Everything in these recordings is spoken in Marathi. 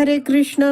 हरे कृष्ण.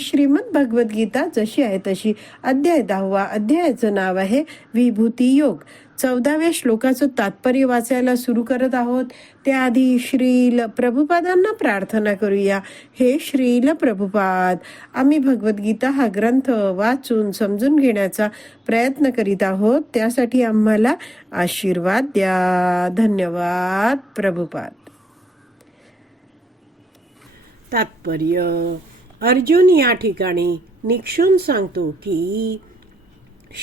श्रीमद भगवद्गीता जशी आहे तशी. अध्याय दहावा. अध्यायाचं नाव आहे विभूती योग. चौदाव्या श्लोकाचं तात्पर्य वाचायला सुरू करत आहोत. त्याआधी श्रील प्रभुपादांना प्रार्थना करूया. हे श्रील प्रभुपाद आम्ही भगवद्गीता हा ग्रंथ वाचून समजून घेण्याचा प्रयत्न करीत आहोत. त्यासाठी आम्हाला आशीर्वाद द्या. धन्यवाद प्रभुपाद. तात्पर्य. अर्जुन या ठिकाणी निक्षून सांगतो की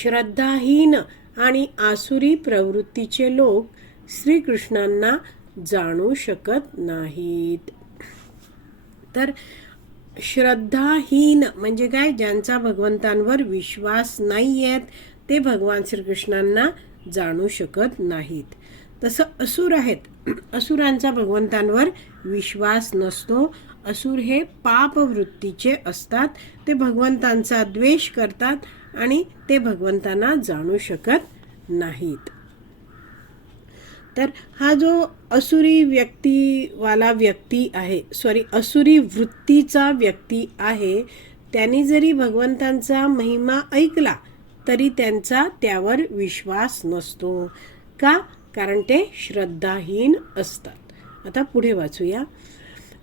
श्रद्धाहीन आणि आसुरी प्रवृत्तीचे लोक श्रीकृष्णांना जाणू शकत नाहीत. तर श्रद्धाहीन म्हणजे काय? ज्यांचा भगवंतांवर विश्वास नाही आहेत ते भगवान श्रीकृष्णांना जाणू शकत नाहीत. तसं असुर आहेत. असुरांचा भगवंतांवर विश्वास नसतो असुर हे पापवृत्तीचे असतात. ते भगवंतांचा द्वेष करतात आणि ते भगवंतांना जाणू शकत नाहीत. तर हा जो असुरी व्यक्तीवाला व्यक्ती आहे सॉरी असुरी वृत्तीचा व्यक्ती आहे त्यांनी जरी भगवंतांचा महिमा ऐकला तरी त्यांचा त्यावर विश्वास नसतो. का? कारण ते श्रद्धाहीन असतात. आता पुढे वाचूया.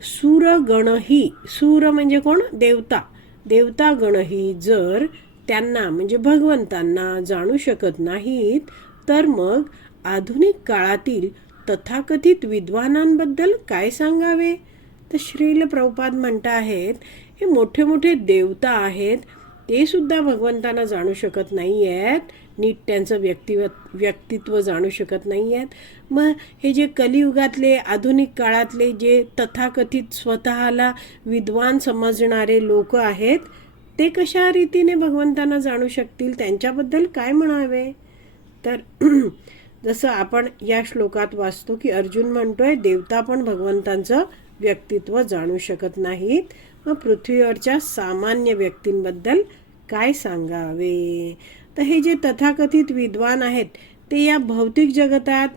सूरगणही सूर म्हणजे कोण? देवता. देवता गणही जर त्यांना म्हणजे भगवंतांना जाणू शकत नाहीत तर मग आधुनिक काळातील तथाकथित विद्वानांबद्दल काय सांगावे? तर श्रील प्रभुपाद म्हणत आहेत हे मोठे मोठे देवता आहेत ते सुद्धा भगवंतांना जाणू शकत नाही आहेत नीट त्यांचं व्यक्तिव व्यक्तित्व जाणू शकत नाही आहेत मग हे जे कलियुगातले आधुनिक काळातले जे तथाकथित स्वतःला विद्वान समजणारे लोक आहेत ते कशा रीतीने भगवंतांना जाणू शकतील? त्यांच्याबद्दल काय म्हणावे? तर जसं आपण या श्लोकात वाचतो की अर्जुन म्हणतोय देवता पण भगवंतांचं व्यक्तित्व जाणू शकत नाहीत. मग पृथ्वीवरच्या सामान्य व्यक्तींबद्दल काय सांगावे? तर हे जे तथाकथित विद्वान आहेत ते या भौतिक जगतात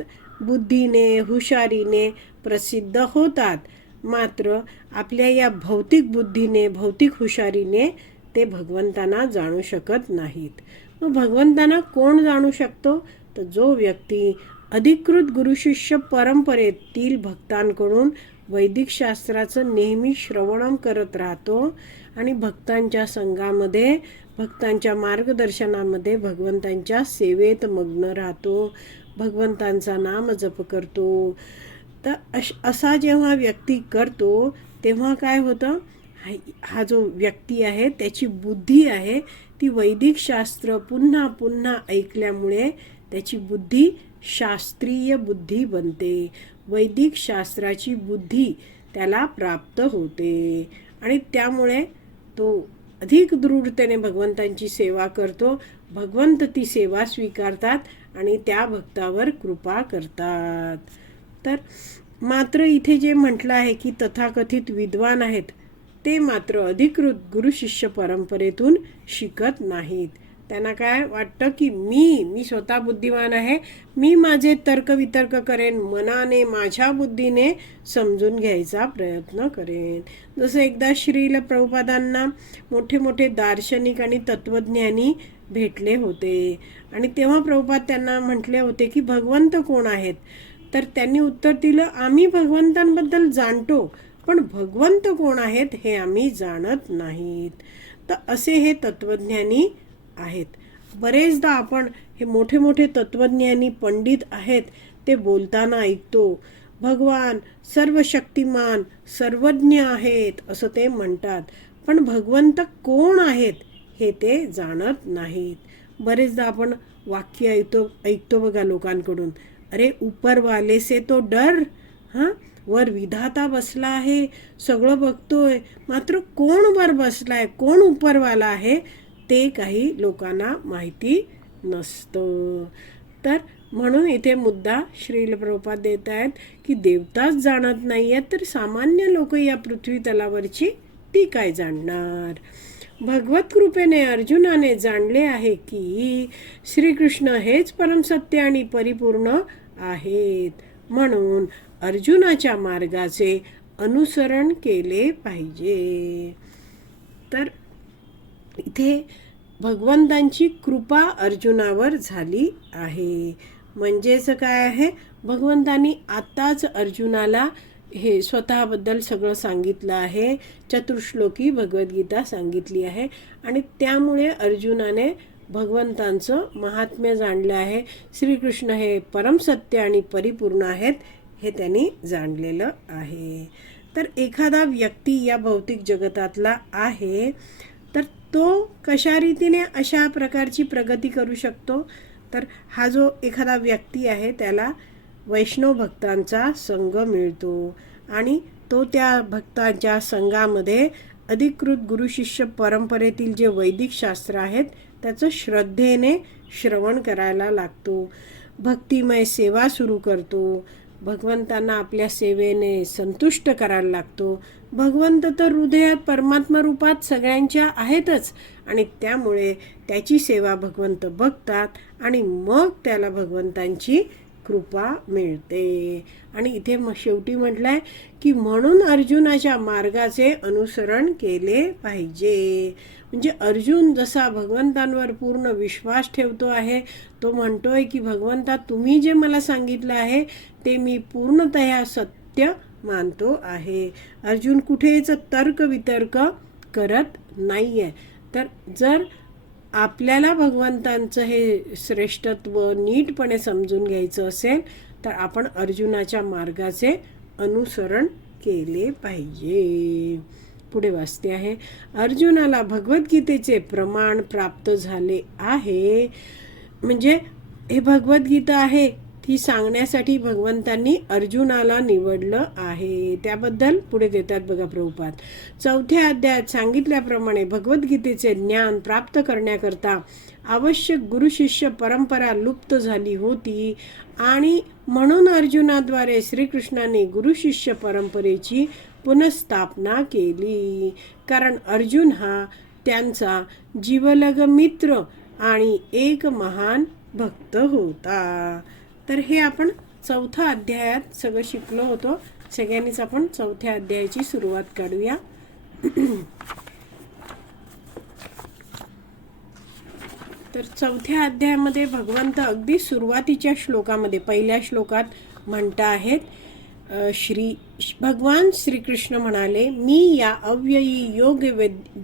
बुद्धीने हुशारीने प्रसिद्ध होतात. मात्र आपल्या या भौतिक बुद्धीने भौतिक हुशारीने ते भगवंतांना जाणू शकत नाहीत. मग भगवंतांना कोण जाणू शकतो? तर जो व्यक्ती अधिकृत गुरुशिष्य परंपरेतील भक्तांकडून वैदिक शास्त्राचं नेहमी श्रवणम करत राहतो आणि भक्तांच्या संघामध्ये भक्तांच्या मार्गदर्शनामध्ये भगवंतांच्या सेवेत मग्न राहतो. भगवंतांचा नाम जप करतो. तर अश असा जेव्हा व्यक्ती करतो तेव्हा काय होतं? हा जो व्यक्ती आहे त्याची बुद्धी आहे ती वैदिक शास्त्र पुन्हा पुन्हा ऐकल्यामुळे त्याची बुद्धी शास्त्रीय बुद्धी बनते. वैदिक शास्त्राची बुद्धी त्याला प्राप्त होते. आणि त्यामुळे तो अधिक दृढतेने भगवंतांची सेवा करतो. भगवंत ती सेवा स्वीकारतात आणि त्या भक्तावर कृपा करतात. तर मात्र इथे जे म्हटलं आहे की तथाकथित विद्वान आहेत ते मात्र अधिकृत गुरुशिष्य परंपरेतून शिकत नाहीत. त्यांना काय वाटतं की मी मी स्वतः बुद्धिमान आहे मी माझे तर्कवितर्क करेन मनाने माझ्या बुद्धीने समजून घ्यायचा प्रयत्न करेन. जसं एकदा श्रील प्रभुपादांना मोठे मोठे दार्शनिक आणि तत्त्वज्ञानी भेटले होते. आणि तेव्हा प्रभुपाद त्यांना म्हटले होते की भगवंत कोण आहेत? तर त्यांनी उत्तर दिलं आम्ही भगवंतांबद्दल जाणतो पण भगवंत कोण आहेत हे आम्ही जाणत नाहीत. तर असे हे तत्वज्ञानी आहेत. बरेचदा आपण हे मोठे मोठे तत्वज्ञानी पंडित आहेत ते बोलताना ऐकतो. भगवान सर्व शक्तिमान सर्वज्ञ आहेत असं ते म्हणतात. पण भगवंत कोण आहेत हे ते जाणत नाहीत. बरेचदा आपण वाक्य ऐकतो ऐकतो बघा लोकांकडून. अरे उपरवाले से तो डर. हां? वर विधाता बसला आहे सगळं बघतोय. मात्र कोण वर बसलाय? कोण उपरवाला आहे? ते काही लोकांना माहिती नसतं. तर म्हणून इथे मुद्दा श्रील देत आहेत की देवताच जाणत नाही आहेत तर सामान्य लोक या पृथ्वी तलावरची ती काय जाणणार? भगवत कृपेने अर्जुनाने जाणले आहे की श्रीकृष्ण हेच परमसत्य आणि परिपूर्ण आहेत. म्हणून अर्जुनाच्या मार्गाचे अनुसरण केले पाहिजे. तर इथे भगवंतांची कृपा अर्जुनावर झाली आहे. म्हणजेच काय आहे? भगवंतांनी आत्ताच अर्जुनाला हे स्वतःबद्दल सगळं सांगितलं आहे. चतुर्श्लोकी भगवद्गीता सांगितली आहे. आणि त्यामुळे अर्जुनाने भगवंतांचं महात्म्य जाणलं आहे. श्रीकृष्ण हे परमसत्य आणि परिपूर्ण आहेत हे त्यांनी जाणलेलं आहे. तर एखादा व्यक्ती या भौतिक जगतातला आहे. तो कशा रीतीने अशा प्रकारची प्रगती करू शकतो? तर हा जो एखादा व्यक्ती आहे त्याला वैष्णव भक्तांचा संघ मिळतो आणि तो त्या भक्तांच्या संघामध्ये अधिकृत गुरुशिष्य परंपरेतील जे वैदिक शास्त्र आहेत त्याचं श्रद्धेने श्रवण करायला लागतो. भक्तिमय सेवा सुरू करतो. भगवंतांना आपल्या सेवेने संतुष्ट करायला लागतो. भगवंत तर हृदयात परमात्मा रूपात सगळ्यांच्या आहेतच. आणि त्यामुळे त्याची सेवा भगवंत बघतात आणि मग त्याला भगवंतांची कृपा मिळते. आणि इथे मग शेवटी म्हटलंय की म्हणून अर्जुनाच्या मार्गाचे अनुसरण केले पाहिजे. म्हणजे अर्जुन जसा भगवंतांवर पूर्ण विश्वास ठेवतो आहे तो म्हणतोय की भगवंता तुम्ही जे मला सांगितलं आहे ते मी पूर्णतया सत्य मानतो आहे. अर्जुन कुठेच तर्क वितर्क करत नाही आहे तर जर आपल्याला भगवंतांचं हे श्रेष्ठत्व नीटपणे समजून घ्यायचं असेल तर आपण अर्जुनाच्या मार्गाचे अनुसरण केले पाहिजे. पुढे वाचते आहे. अर्जुनाला भगवद्गीतेचे प्रमाण प्राप्त झाले आहे. म्हणजे हे भगवद्गीता आहे ती सांगण्यासाठी भगवंतांनी अर्जुनाला निवडलं आहे. त्याबद्दल पुढे देतात बघा प्रभुपात चौथ्या अध्यायात सांगितल्याप्रमाणे भगवद्गीतेचे ज्ञान प्राप्त करण्याकरता आवश्यक गुरुशिष्य परंपरा लुप्त झाली होती आणि म्हणून अर्जुनाद्वारे श्रीकृष्णाने गुरुशिष्य परंपरेची पुनस्थापना केली. कारण अर्जुन हा त्यांचा जीवलग मित्र आणि एक महान भक्त होता. तर हे आपण चौथ्या अध्यायात सगळं शिकलो होतो. सगळ्यांनीच आपण चौथ्या अध्यायाची सुरुवात काढूया. तर चौथ्या अध्यायामध्ये भगवंत अगदी सुरुवातीच्या श्लोकामध्ये पहिल्या श्लोकात म्हणता आहेत श्री भगवान श्रीकृष्ण म्हणाले मी या अव्ययी योग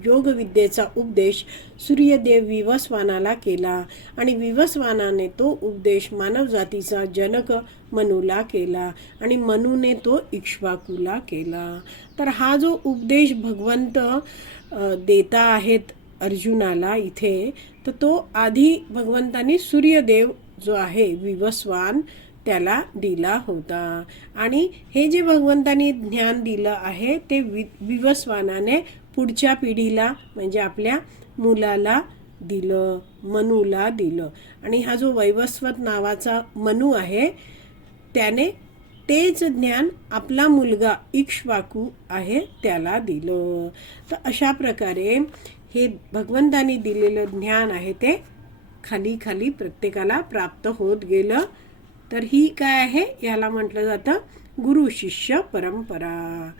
योगविद्येचा उपदेश सूर्यदेव विवस्वानाला केला आणि विवस्वानाने तो उपदेश मानवजातीचा जनक मनूला केला आणि मनूने तो इक्ष्वाकूला केला. तर हा जो उपदेश भगवंत देता आहेत अर्जुनाला इथे तर तो आधी भगवंतानी सूर्यदेव जो आहे विवस्वान त्याला दिला होता. आणि हे जे भगवंतानी ज्ञान दिलं आहे ते वि विवस्वानाने पुढच्या पिढीला म्हणजे आपल्या मुलाला दिलं मनूला दिलं. आणि हा जो वैवस्वत नावाचा मनू आहे त्याने तेच ज्ञान आपला मुलगा इक्ष्वाकू आहे त्याला दिलं. तर अशा प्रकारे हे भगवंतानी दिलेलं ज्ञान आहे ते खाली खाली प्रत्येकाला प्राप्त होत गेलं. तर ही काय आहे? याला म्हटलं जातं गुरु शिष्य परंपरा.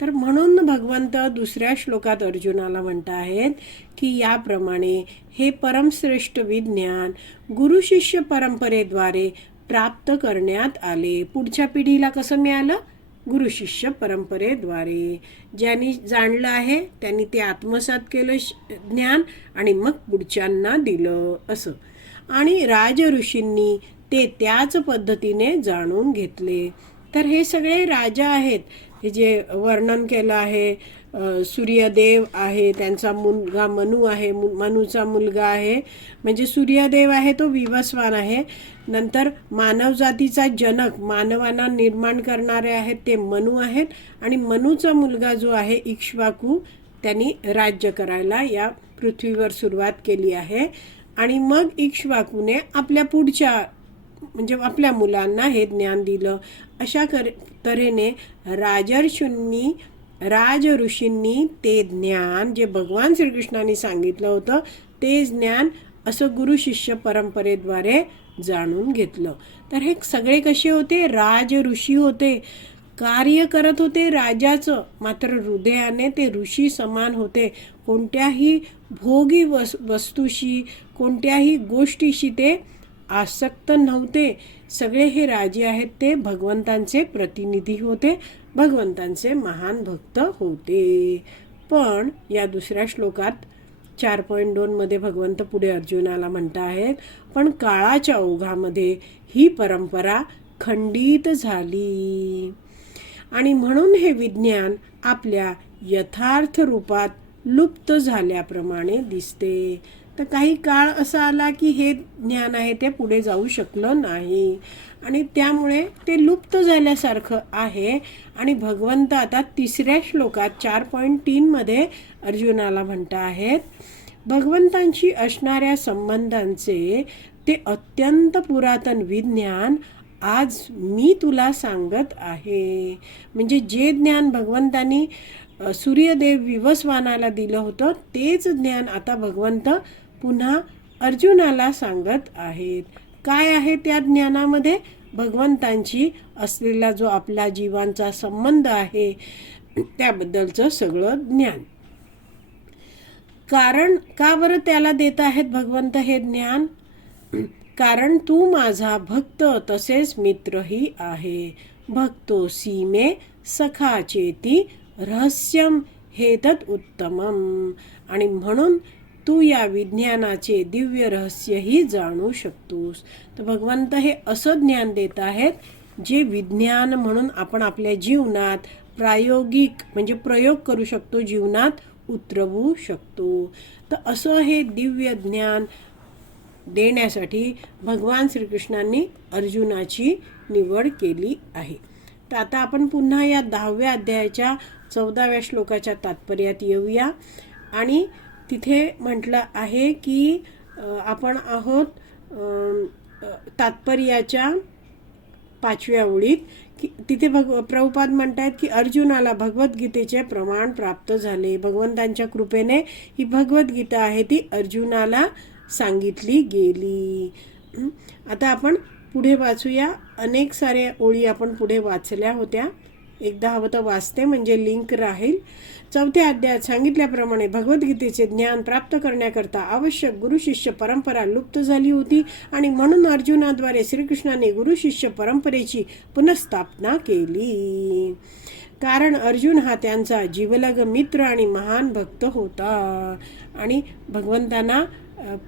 तर म्हणून भगवंत दुसऱ्या श्लोकात अर्जुनाला म्हणत आहेत की याप्रमाणे हे परमश्रेष्ठ विज्ञान गुरुशिष्य परंपरेद्वारे प्राप्त करण्यात आले. पुढच्या पिढीला कसं मिळालं? गुरुशिष्य परंपरेद्वारे. ज्यांनी जाणलं आहे त्यांनी ते आत्मसात केलं ज्ञान आणि मग पुढच्यांना दिलं असं. आणि राज ऋषींनी ते त्याच पद्धतीने जाणून घेतले. तर हे सगळे राजा आहेत. हे जे वर्णन केलं आहे सूर्यदेव आहे त्यांचा मुलगा मनू आहे मु- मनूचा मुलगा आहे. म्हणजे सूर्यदेव आहे तो विवस्वान आहे. नंतर मानवजातीचा जनक मानवांना निर्माण करणारे आहेत ते मनू आहेत. आणि मनूचा मुलगा जो आहे इक्ष्वाकू त्यांनी राज्य करायला या पृथ्वीवर सुरुवात केली आहे. आणि मग इक्ष्वाकूने आपल्या पुढच्या म्हणजे आपल्या मुलांना हे ज्ञान दिलं. अशा कर तऱ्हेने राजर्षींनी राज ऋषींनी ते ज्ञान जे भगवान श्रीकृष्णाने सांगितलं होतं ते ज्ञान असं गुरु शिष्य परंपरेद्वारे जाणून घेतलं. तर हे सगळे कसे होते? राज ऋषी होते. कार्य करत होते राजाचं. मात्र हृदयाने ते ऋषी समान होते. कोणत्याही भोगी वस वस्तूशी कोणत्याही गोष्टीशी ते आसक्त नव्हते. सगळे हे राजे आहेत ते भगवंतांचे प्रतिनिधी होते भगवंतांचे महान भक्त होते. पण या दुसऱ्या श्लोकात चार पॉईंट दोनमध्ये भगवंत पुढे अर्जुनाला म्हणता आहेत पण काळाच्या ओघामध्ये ही परंपरा खंडित झाली. आणि म्हणून हे विज्ञान आपल्या यथार्थ रूपात लुप्त झाल्याप्रमाणे दिसते. तर काही काळ असा आला की हे ज्ञान आहे ते पुढे जाऊ शकलं नाही. आणि त्यामुळे ते लुप्त झाल्यासारखं आहे. आणि भगवंत आता तिसऱ्या श्लोकात चार पॉईंट तीनमध्ये अर्जुनाला म्हणता आहेत भगवंतांशी असणाऱ्या संबंधांचे ते अत्यंत पुरातन विज्ञान आज मी तुला सांगत आहे. म्हणजे जे ज्ञान भगवंतांनी सूर्यदेव विवस्वानाला दिलं होतं तेच ज्ञान आता भगवंत पुन्हा अर्जुनाला सांगत आहेत. काय आहे त्या ज्ञानामध्ये? भगवंतांची असलेला जो आपला जीवांचा संबंध आहे त्याबद्दलचं सगळं ज्ञान. कारण का बरं त्याला देत आहेत भगवंत हे ज्ञान? कारण तू माझा भक्त तसेच मित्रही आहे. भक्तो सीमे सखा चेती रहस्यम हे तत् उत्तमम. आणि म्हणून तू या विज्ञानाचे दिव्य रहस्यही जाणू शकतोस. तर भगवंत हे असं ज्ञान देत आहेत जे विज्ञान म्हणून आपण आपल्या जीवनात प्रायोगिक म्हणजे प्रयोग करू शकतो जीवनात उतरवू शकतो. तर असं हे दिव्य ज्ञान देण्यासाठी भगवान श्रीकृष्णांनी अर्जुनाची निवड केली आहे. तर आता आपण पुन्हा या दहाव्या अध्यायाच्या चौदाव्या श्लोकाच्या तात्पर्यात येऊया. आणि तिथे म्हटलं आहे की आपण आहोत तात्पर्याच्या पाचव्या ओळीत. की तिथे भग प्रभुपाद म्हणतायत की अर्जुनाला भगवद्गीतेचे प्रमाण प्राप्त झाले. भगवंतांच्या कृपेने ही भगवद्गीता आहे ती अर्जुनाला सांगितली गेली. आता आपण पुढे वाचूया. अनेक साऱ्या ओळी आपण पुढे वाचल्या होत्या. एकदा हवं तर वाचते म्हणजे लिंक राहील. चौथ्या अध्यायात सांगितल्याप्रमाणे भगवद्गीतेचे ज्ञान प्राप्त करण्याकरता आवश्यक गुरुशिष्य परंपरा लुप्त झाली होती आणि म्हणून अर्जुनाद्वारे श्रीकृष्णाने गुरुशिष्य परंपरेची पुनर्स्थापना केली. कारण अर्जुन हा त्यांचा जीवलग मित्र आणि महान भक्त होता आणि भगवंतांना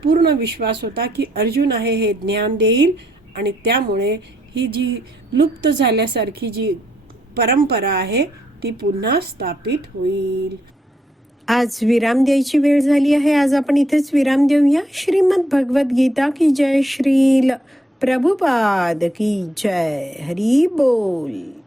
पूर्ण विश्वास होता की अर्जुन आहे हे ज्ञान देईल आणि त्यामुळे ही जी लुप्त झाल्यासारखी जी परंपरा आहे ती पुन्हा स्थापित होईल. आज विराम द्यायची वेळ झाली आहे. आज आपण इथेच विराम देऊया. श्रीमद भगवत गीता की जय श्रील. प्रभुपाद की जय. हरी बोल.